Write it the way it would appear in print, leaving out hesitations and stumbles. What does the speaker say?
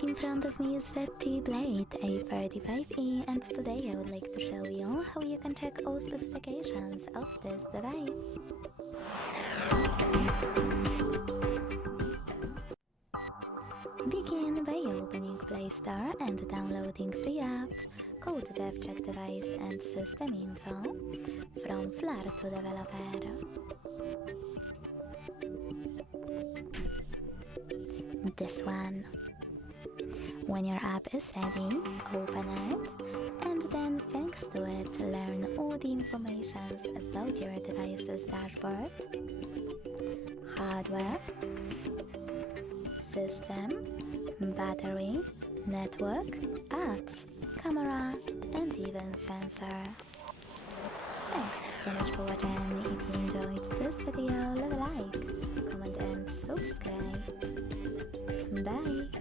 In front of me is ZTE Blade A35e, and today I would like to show you how you can check all specifications of this device. Begin by opening Play Store and downloading free app called DevCheck Device and System Info from Floor to Developer. This one. When your app is ready, open it, and then thanks to it, learn all the information about your device's dashboard, hardware, system, battery, network, apps, camera, and even sensors. Thanks so much for watching. If you enjoyed this video, leave a like, comment and subscribe. Bye!